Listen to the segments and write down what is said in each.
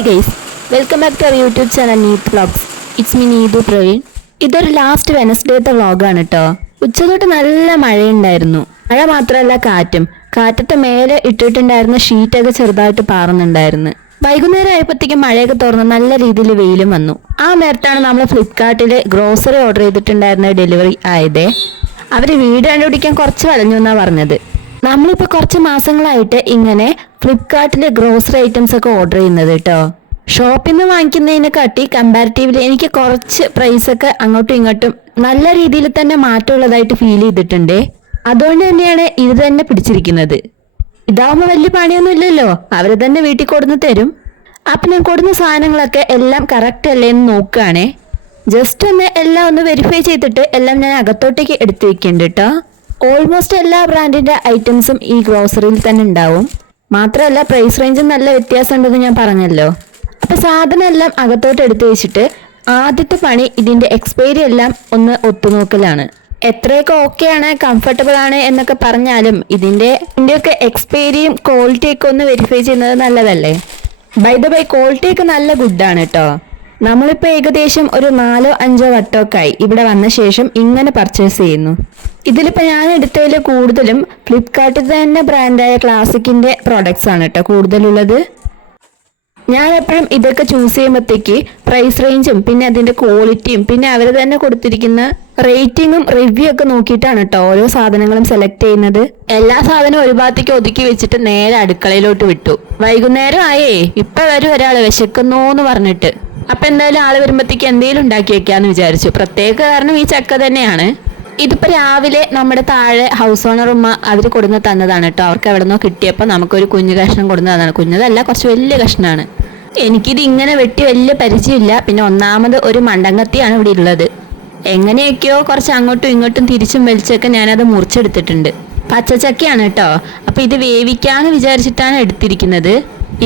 Hi guys, welcome back to our YouTube channel Neeth vlogs. It's me Neethu Praveen. ഇതൊരു last വെനസ്ഡേത്തെ വ്ളോഗാണ് കേട്ടോ. ഉച്ചതൊട്ട് നല്ല മഴയുണ്ടായിരുന്നു. മഴ മാത്രമല്ല കാറ്റത്തെ മേലെ ഇട്ടിട്ടുണ്ടായിരുന്ന ഷീറ്റൊക്കെ ചെറുതായിട്ട് പാറുന്നുണ്ടായിരുന്നു. വൈകുന്നേരം ആയപ്പോഴത്തേക്കും മഴയൊക്കെ തുറന്ന് നല്ല രീതിയിൽ വെയിലും വന്നു. ആ നേരത്താണ് നമ്മൾ ഫ്ലിപ്കാർട്ടിൽ ഗ്രോസറി ഓർഡർ ചെയ്തിട്ടുണ്ടായിരുന്ന ഡെലിവറി ആയതേ. അവർ വീട് കണ്ടുപിടിക്കാൻ കുറച്ച് വളഞ്ഞു എന്നാ പറഞ്ഞത്. നമ്മളിപ്പോൾ കുറച്ച് മാസങ്ങളായിട്ട് ഇങ്ങനെ ഫ്ലിപ്കാർട്ടിൽ ഗ്രോസറി ഐറ്റംസ് ഒക്കെ ഓർഡർ ചെയ്യുന്നത് കേട്ടോ. ഷോപ്പിൽ നിന്ന് വാങ്ങിക്കുന്നതിനെ കാട്ടി കമ്പാരിറ്റീവ്ലി എനിക്ക് കുറച്ച് പ്രൈസൊക്കെ അങ്ങോട്ടും ഇങ്ങോട്ടും നല്ല രീതിയിൽ തന്നെ മാറ്റമുള്ളതായിട്ട് ഫീൽ ചെയ്തിട്ടുണ്ട്. അതുകൊണ്ട് തന്നെയാണ് ഇത് തന്നെ പിടിച്ചിരിക്കുന്നത്. ഇതാവുമ്പോൾ വലിയ പണിയൊന്നും ഇല്ലല്ലോ, അവർ തന്നെ വീട്ടിൽ കൊടുന്ന് തരും. അപ്പം ഞാൻ കൊടുന്ന സാധനങ്ങളൊക്കെ എല്ലാം കറക്റ്റ് അല്ലേ എന്ന് നോക്കുകയാണേ. ജസ്റ്റ് ഒന്ന് എല്ലാം ഒന്ന് വെരിഫൈ ചെയ്തിട്ട് എല്ലാം ഞാൻ അകത്തോട്ടേക്ക് എടുത്തു വെക്കുന്നുണ്ട് കേട്ടോ. ഓൾമോസ്റ്റ് എല്ലാ ബ്രാൻഡിന്റെ ഐറ്റംസും ഈ ഗ്രോസറിയിൽ തന്നെ ഉണ്ടാവും. മാത്രമല്ല പ്രൈസ് റേഞ്ചും നല്ല വ്യത്യാസം ഉണ്ടെന്ന് ഞാൻ പറഞ്ഞല്ലോ. അപ്പൊ സാധനം എല്ലാം അകത്തോട്ട് എടുത്തു വെച്ചിട്ട് ആദ്യത്തെ പണി ഇതിന്റെ എക്സ്പയറി എല്ലാം ഒന്ന് ഒത്തുനോക്കലാണ്. എത്രയൊക്കെ ഓക്കെയാണ്, കംഫർട്ടബിൾ ആണ് എന്നൊക്കെ പറഞ്ഞാലും ഇതിന്റെയൊക്കെ എക്സ്പയറിയും ക്വാളിറ്റിയൊക്കെ ഒന്ന് വെരിഫൈ ചെയ്യുന്നത് നല്ലതല്ലേ. ബൈ ദ ബൈ ക്വാളിറ്റിയൊക്കെ നല്ല ഗുഡാണ് കേട്ടോ. നമ്മളിപ്പോൾ ഏകദേശം ഒരു 4-5 വട്ടമൊക്കെയായി ഇവിടെ വന്ന ശേഷം ഇങ്ങനെ പർച്ചേസ് ചെയ്യുന്നു. ഇതിലിപ്പോൾ ഞാൻ എടുത്തതിൽ കൂടുതലും ഫ്ലിപ്കാർട്ടിൽ തന്നെ ബ്രാൻഡായ ക്ലാസിക്കിന്റെ പ്രോഡക്ട്സ് ആണ് കേട്ടോ കൂടുതലുള്ളത്. ഞാൻ എപ്പോഴും ഇതൊക്കെ ചൂസ് ചെയ്യുമ്പോഴത്തേക്ക് പ്രൈസ് റേഞ്ചും പിന്നെ അതിന്റെ ക്വാളിറ്റിയും പിന്നെ അവർ തന്നെ കൊടുത്തിരിക്കുന്ന റേറ്റിംഗും റിവ്യൂ ഒക്കെ നോക്കിയിട്ടാണ് കേട്ടോ ഓരോ സാധനങ്ങളും സെലക്ട് ചെയ്യുന്നത്. എല്ലാ സാധനവും ഒരു ഭാഗത്തേക്ക് ഒതുക്കി വെച്ചിട്ട് നേരെ അടുക്കളയിലോട്ട് വിട്ടു. വൈകുന്നേരം ആയേ, ഇപ്പൊ വരും ഒരാള് വിശക്കുന്നോന്ന് പറഞ്ഞിട്ട്. അപ്പൊ എന്തായാലും ആള് വരുമ്പോഴത്തേക്ക് എന്തെങ്കിലും ഉണ്ടാക്കി വെക്കാന്ന് വിചാരിച്ചു. പ്രത്യേക കാരണം ഈ ചക്ക തന്നെയാണ്. ഇതിപ്പോ രാവിലെ നമ്മുടെ താഴെ ഹൗസ് ഓണർ ഉമ്മ അവർ കൊടുന്ന് തന്നതാണ് കേട്ടോ. അവർക്ക് എവിടെ നിന്നോ കിട്ടിയപ്പോൾ നമുക്കൊരു കുഞ്ഞു കഷ്ണം കൊടുന്ന് തന്നതാണ്. കുഞ്ഞതല്ല, കുറച്ച് വലിയ കഷ്ണമാണ്. എനിക്കിത് ഇങ്ങനെ വെട്ടി വലിയ പരിചയമില്ല. പിന്നെ ഒന്നാമത് ഒരു മണ്ടങ്കത്തിയാണ് ഇവിടെ ഉള്ളത്. എങ്ങനെയൊക്കെയോ കുറച്ച് അങ്ങോട്ടും ഇങ്ങോട്ടും തിരിച്ചും വലിച്ചൊക്കെ ഞാനത് മുറിച്ചെടുത്തിട്ടുണ്ട്. പച്ചച്ചക്കയാണ് കേട്ടോ. അപ്പൊ ഇത് വേവിക്കാന്ന് വിചാരിച്ചിട്ടാണ് എടുത്തിരിക്കുന്നത്.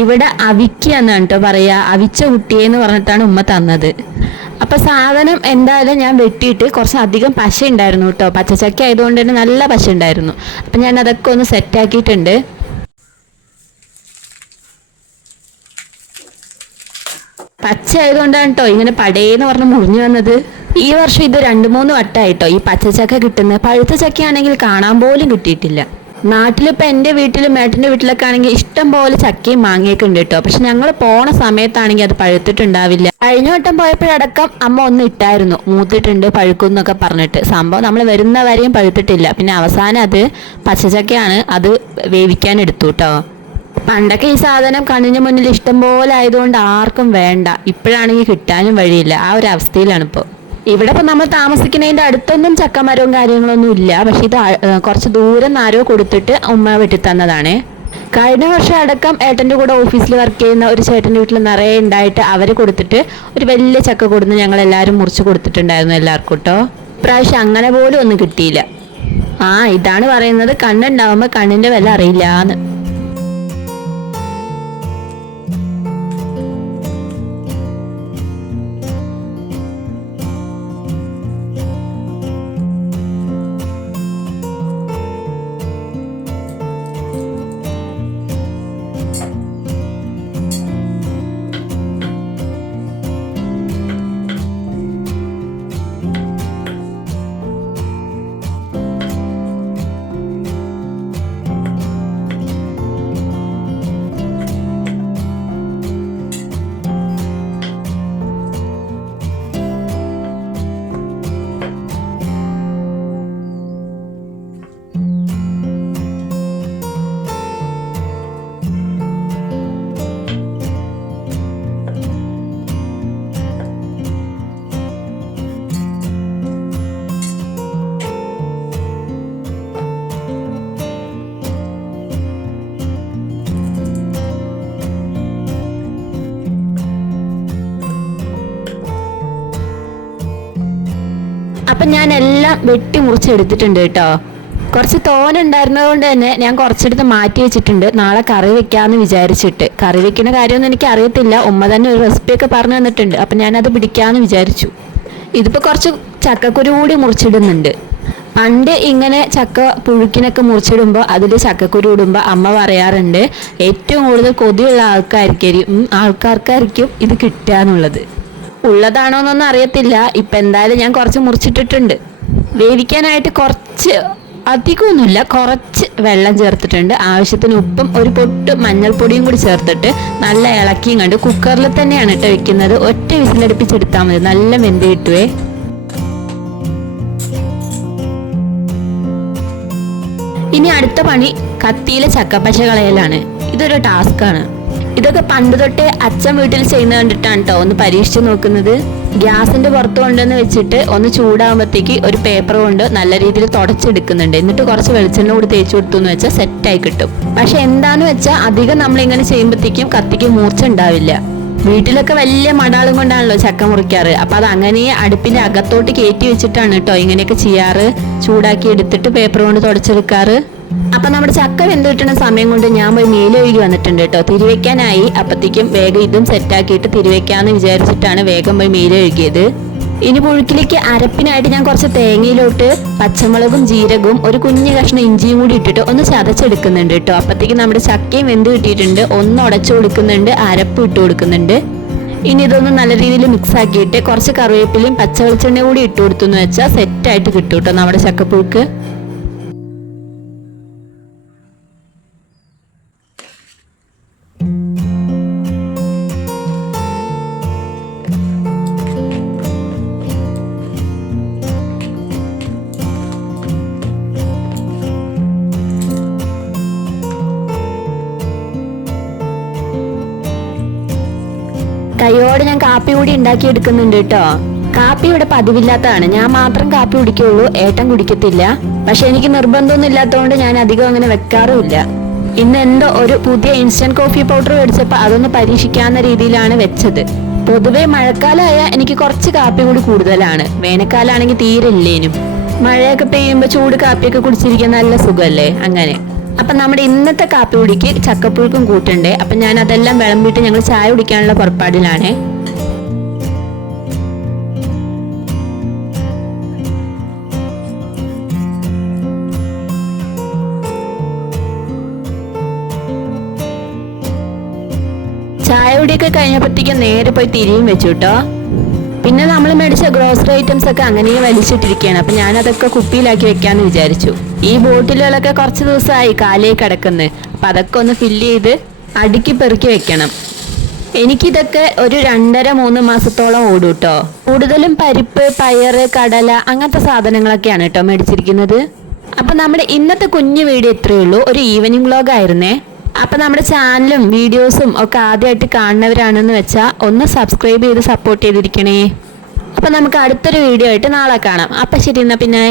ഇവിടെ അവിക്കാന്നാണ് കേട്ടോ പറയാ, അവിച്ച കുട്ടിയെന്ന് പറഞ്ഞിട്ടാണ് ഉമ്മ തന്നത്. അപ്പൊ സാധനം എന്തായാലും ഞാൻ വെട്ടിയിട്ട് കുറച്ച് അധികം പശ ഉണ്ടായിരുന്നു കേട്ടോ. പച്ചച്ചക്ക ആയതുകൊണ്ട് തന്നെ നല്ല പശ ഉണ്ടായിരുന്നു. അപ്പൊ ഞാൻ അതൊക്കെ ഒന്ന് സെറ്റാക്കിയിട്ടുണ്ട്. പച്ച ആയതുകൊണ്ടാണ് കേട്ടോ ഇങ്ങനെ പടേന്ന് പറഞ്ഞ് മുറിഞ്ഞു വന്നത്. ഈ വർഷം ഇത് 2-3 വട്ടമായിട്ടോ ഈ പച്ചച്ചക്ക കിട്ടുന്നത്. പഴുത്ത ചക്കയാണെങ്കിൽ കാണാൻ പോലും കിട്ടിയിട്ടില്ല. നാട്ടിലിപ്പോൾ എൻ്റെ വീട്ടിലും ഏട്ടൻ്റെ വീട്ടിലൊക്കെ ആണെങ്കിൽ ഇഷ്ടം പോലെ ചക്കയും മാങ്ങയൊക്കെ ഉണ്ട് കേട്ടോ. പക്ഷെ ഞങ്ങൾ പോണ സമയത്താണെങ്കിൽ അത് പഴുത്തിട്ടുണ്ടാവില്ല. കഴിഞ്ഞ വട്ടം പോയപ്പോഴടക്കം അമ്മ ഒന്ന് ഇട്ടായിരുന്നു, മൂത്തിട്ടുണ്ട് പഴുക്കും എന്നൊക്കെ പറഞ്ഞിട്ട്. സംഭവം നമ്മൾ വരുന്ന വരെയും പഴുത്തിട്ടില്ല. പിന്നെ അവസാനം അത് പച്ചച്ചക്കയാണ്, അത് വേവിക്കാൻ എടുത്തു കേട്ടോ. പണ്ടൊക്കെ ഈ സാധനം കണ്ണിന് മുന്നിൽ ഇഷ്ടം പോലെ ആയതുകൊണ്ട് ആർക്കും വേണ്ട. ഇപ്പോഴാണെങ്കിൽ കിട്ടാനും വഴിയില്ല. ആ ഒരു അവസ്ഥയിലാണ് ഇപ്പോൾ. ഇവിടെ ഇപ്പം നമ്മൾ താമസിക്കുന്നതിൻ്റെ അടുത്തൊന്നും ചക്കമരവും കാര്യങ്ങളൊന്നും ഇല്ല. പക്ഷെ ഇത് കുറച്ച് ദൂരം ആരോ കൊടുത്തിട്ട് ഉമ്മ വെട്ടി തന്നതാണ്. കഴിഞ്ഞ വർഷം അടക്കം ഏട്ടൻ്റെ കൂടെ ഓഫീസിൽ വർക്ക് ചെയ്യുന്ന ഒരു ചേട്ടൻ്റെ വീട്ടിൽ നിറയെ ഉണ്ടായിട്ട് അവർ കൊടുത്തിട്ട് ഒരു വലിയ ചക്ക കൊടുന്ന് ഞങ്ങൾ എല്ലാവരും മുറിച്ച് കൊടുത്തിട്ടുണ്ടായിരുന്നു എല്ലാവർക്കും കേട്ടോ. ഇപ്രാവശ്യം അങ്ങനെ പോലും ഒന്നും കിട്ടിയില്ല. ഇതാണ് പറയുന്നത്, കണ്ണുണ്ടാവുമ്പോൾ കണ്ണിൻ്റെ വില അറിയില്ല എന്ന്. അപ്പം ഞാൻ എല്ലാം വെട്ടി മുറിച്ചെടുത്തിട്ടുണ്ട് കേട്ടോ. കുറച്ച് തോന ഉണ്ടായിരുന്നത് കൊണ്ട് തന്നെ ഞാൻ കുറച്ചെടുത്ത് മാറ്റി വെച്ചിട്ടുണ്ട്, നാളെ കറി വെക്കാമെന്ന് വിചാരിച്ചിട്ട്. കറി വെക്കുന്ന കാര്യമൊന്നും എനിക്ക് അറിയത്തില്ല, ഉമ്മ തന്നെ ഒരു റെസിപ്പിയൊക്കെ പറഞ്ഞു തന്നിട്ടുണ്ട്. അപ്പം ഞാനത് പിടിക്കാമെന്ന് വിചാരിച്ചു. ഇതിപ്പോൾ കുറച്ച് ചക്കക്കുരു കൂടി മുറിച്ചിടുന്നുണ്ട്. പണ്ട് ഇങ്ങനെ ചക്ക പുഴുക്കിനൊക്കെ മുറിച്ചിടുമ്പോൾ അതിൽ ചക്കക്കുരു ഇടുമ്പോൾ അമ്മ പറയാറുണ്ട് ഏറ്റവും കൂടുതൽ കൊതിയുള്ള ആൾക്കാർക്കായിരിക്കും ഇത് കിട്ടുക എന്നുള്ളത്. ഉള്ളതാണോ എന്നൊന്നും അറിയത്തില്ല. ഇപ്പം എന്തായാലും ഞാൻ കുറച്ച് മുറിച്ചിട്ടിട്ടുണ്ട്. വേവിക്കാനായിട്ട് കുറച്ച്, അധികമൊന്നുമില്ല, കുറച്ച് വെള്ളം ചേർത്തിട്ടുണ്ട്. ആവശ്യത്തിന് ഉപ്പും ഒരു പൊട്ട് മഞ്ഞൾപ്പൊടിയും കൂടി ചേർത്തിട്ട് നല്ല ഇളക്കിയും കണ്ട് കുക്കറിൽ തന്നെയാണ് ഇട്ട് വെക്കുന്നത്. ഒറ്റ വിസിലടുപ്പിച്ചെടുത്താൽ മതി, നല്ല വെന്ത് കിട്ടുവേ. ഇനി അടുത്ത പണി കത്തിയിലെ ചക്കപ്പശ കളയലാണ്. ഇതൊരു ടാസ്ക്കാണ്. ഇതൊക്കെ പണ്ട് തൊട്ടേ അച്ഛൻ വീട്ടിൽ ചെയ്യുന്ന കണ്ടിട്ടാണ് കേട്ടോ ഒന്ന് പരീക്ഷിച്ച് നോക്കുന്നത്. ഗ്യാസിന്റെ പുറത്ത് കൊണ്ടുവന്ന് വെച്ചിട്ട് ഒന്ന് ചൂടാകുമ്പോഴത്തേക്ക് ഒരു പേപ്പർ കൊണ്ട് നല്ല രീതിയിൽ തുടച്ചെടുക്കുന്നുണ്ട്. എന്നിട്ട് കുറച്ച് വെളിച്ചെണ്ണ കൂടി തേച്ച് കൊടുത്തു എന്ന് വെച്ചാൽ സെറ്റായി കിട്ടും. പക്ഷെ എന്താന്ന് വെച്ചാൽ അധികം നമ്മളിങ്ങനെ ചെയ്യുമ്പോഴത്തേക്കും കത്തിക്ക് മൂർച്ച ഉണ്ടാവില്ല. വീട്ടിലൊക്കെ വലിയ മടാളും കൊണ്ടാണല്ലോ ചക്ക മുറിക്കാറ്. അപ്പൊ അത് അങ്ങനെ അടുപ്പിന്റെ അകത്തോട്ട് കയറ്റി വെച്ചിട്ടാണ് കേട്ടോ ഇങ്ങനെയൊക്കെ ചെയ്യാറ്. ചൂടാക്കി എടുത്തിട്ട് പേപ്പർ കൊണ്ട് തുടച്ചെടുക്കാറ്. അപ്പൊ നമ്മുടെ ചക്ക വെന്ത് കിട്ടുന്ന സമയം കൊണ്ട് ഞാൻ പോയി മേലൊഴുകി വന്നിട്ടുണ്ട് കേട്ടോ. തിരിവെക്കാനായി. അപ്പത്തേക്കും വേഗം ഇതും സെറ്റാക്കിയിട്ട് തിരിവെക്കാന്ന് വിചാരിച്ചിട്ടാണ് വേഗം പോയി മേലൊഴുകിയത്. ഇനി പുഴുക്കിലേക്ക് അരപ്പിനായിട്ട് ഞാൻ കുറച്ച് തേങ്ങയിലോട്ട് പച്ചമുളകും ജീരകവും ഒരു കുഞ്ഞു കഷ്ണം ഇഞ്ചിയും കൂടി ഇട്ടിട്ട് ഒന്ന് ചതച്ചെടുക്കുന്നുണ്ട് കേട്ടോ. അപ്പത്തേക്ക് നമ്മുടെ ചക്കയും വെന്ത് കിട്ടിയിട്ടുണ്ട്. ഒന്ന് ഉടച്ചു കൊടുക്കുന്നുണ്ട്, അരപ്പ് ഇട്ട് കൊടുക്കുന്നുണ്ട്. ഇനി ഇതൊന്ന് നല്ല രീതിയിൽ മിക്സ് ആക്കിയിട്ട് കുറച്ച് കറിവേപ്പിലയും പച്ച വെളിച്ചെണ്ണയും കൂടി ഇട്ട് കൊടുത്തു എന്ന് വെച്ചാൽ സെറ്റായിട്ട് കിട്ടും കേട്ടോ നമ്മുടെ ചക്കപ്പുഴുക്ക്. കൈയോടെ ഞാൻ കാപ്പി കൂടി ഉണ്ടാക്കി എടുക്കുന്നുണ്ട് കേട്ടോ. കാപ്പി ഇവിടെ പതിവില്ലാത്തതാണ്. ഞാൻ മാത്രം കാപ്പി കുടിക്കുള്ളൂ, ഏട്ടൻ കുടിക്കത്തില്ല. പക്ഷെ എനിക്ക് നിർബന്ധമൊന്നും ഇല്ലാത്തതുകൊണ്ട് ഞാൻ അധികം അങ്ങനെ വെക്കാറുമില്ല. ഇന്ന് എന്തോ ഒരു പുതിയ ഇൻസ്റ്റന്റ് കോഫി പൗഡർ മേടിച്ചപ്പോൾ അതൊന്ന് പരീക്ഷിക്കാവുന്ന രീതിയിലാണ് വെച്ചത്. പൊതുവെ മഴക്കാലമായ എനിക്ക് കുറച്ച് കാപ്പി കൂടി കൂടുതലാണ്. വേനൽക്കാലാണെങ്കിൽ തീരെ ഇല്ലേനും. മഴയൊക്കെ പെയ്യുമ്പോൾ ചൂട് കാപ്പിയൊക്കെ കുടിച്ചിരിക്കാൻ നല്ല സുഖമല്ലേ. അങ്ങനെ അപ്പൊ നമ്മുടെ ഇന്നത്തെ കാപ്പി കുടിക്ക് ചക്കപ്പുഴുക്കും കൂട്ടുണ്ടേ. അപ്പൊ ഞാൻ അതെല്ലാം വിളമ്പിട്ട് ഞങ്ങൾ ചായ കുടിക്കാനുള്ള പുറപ്പാടിലാണ്. ചായ കുടിയൊക്കെ കഴിഞ്ഞപ്പോഴത്തേക്കും നേരെ പോയി തിരിയും വെച്ചു കേട്ടോ. പിന്നെ നമ്മൾ മേടിച്ച ഗ്രോസറി ഐറ്റംസ് ഒക്കെ അങ്ങനെ വലിച്ചിട്ടിരിക്കുകയാണ്. അപ്പൊ ഞാൻ അതൊക്കെ കുപ്പിയിലാക്കി വെക്കാന്ന് വിചാരിച്ചു. ഈ ബോട്ടിലുകളൊക്കെ കുറച്ച് ദിവസമായി കാലിയായി കിടക്കുന്നത്. അപ്പൊ അതൊക്കെ ഒന്ന് ഫില്ല് ചെയ്ത് അടുക്കി പെറുക്കി വെക്കണം. എനിക്കിതൊക്കെ ഒരു 2.5-3 മാസത്തോളം ഓടും കേട്ടോ. കൂടുതലും പരിപ്പ്, പയറ്, കടല അങ്ങനത്തെ സാധനങ്ങളൊക്കെയാണ് കേട്ടോ മേടിച്ചിരിക്കുന്നത്. അപ്പൊ നമ്മുടെ ഇന്നത്തെ കുഞ്ഞു വീഡിയോ ഇത്രയേ ഉള്ളൂ. ഒരു ഈവനിങ് വ്ലോഗ് ആയിരുന്നേ. അപ്പൊ നമ്മുടെ ചാനലും വീഡിയോസും ഒക്കെ ആദ്യമായിട്ട് കാണുന്നവരാണെന്ന് വെച്ചാൽ ഒന്ന് സബ്സ്ക്രൈബ് ചെയ്ത് സപ്പോർട്ട് ചെയ്തിരിക്കണേ. അപ്പൊ നമുക്ക് അടുത്തൊരു വീഡിയോ ആയിട്ട് നാളെ കാണാം. അപ്പൊ ശരി, എന്നാ പിന്നെ.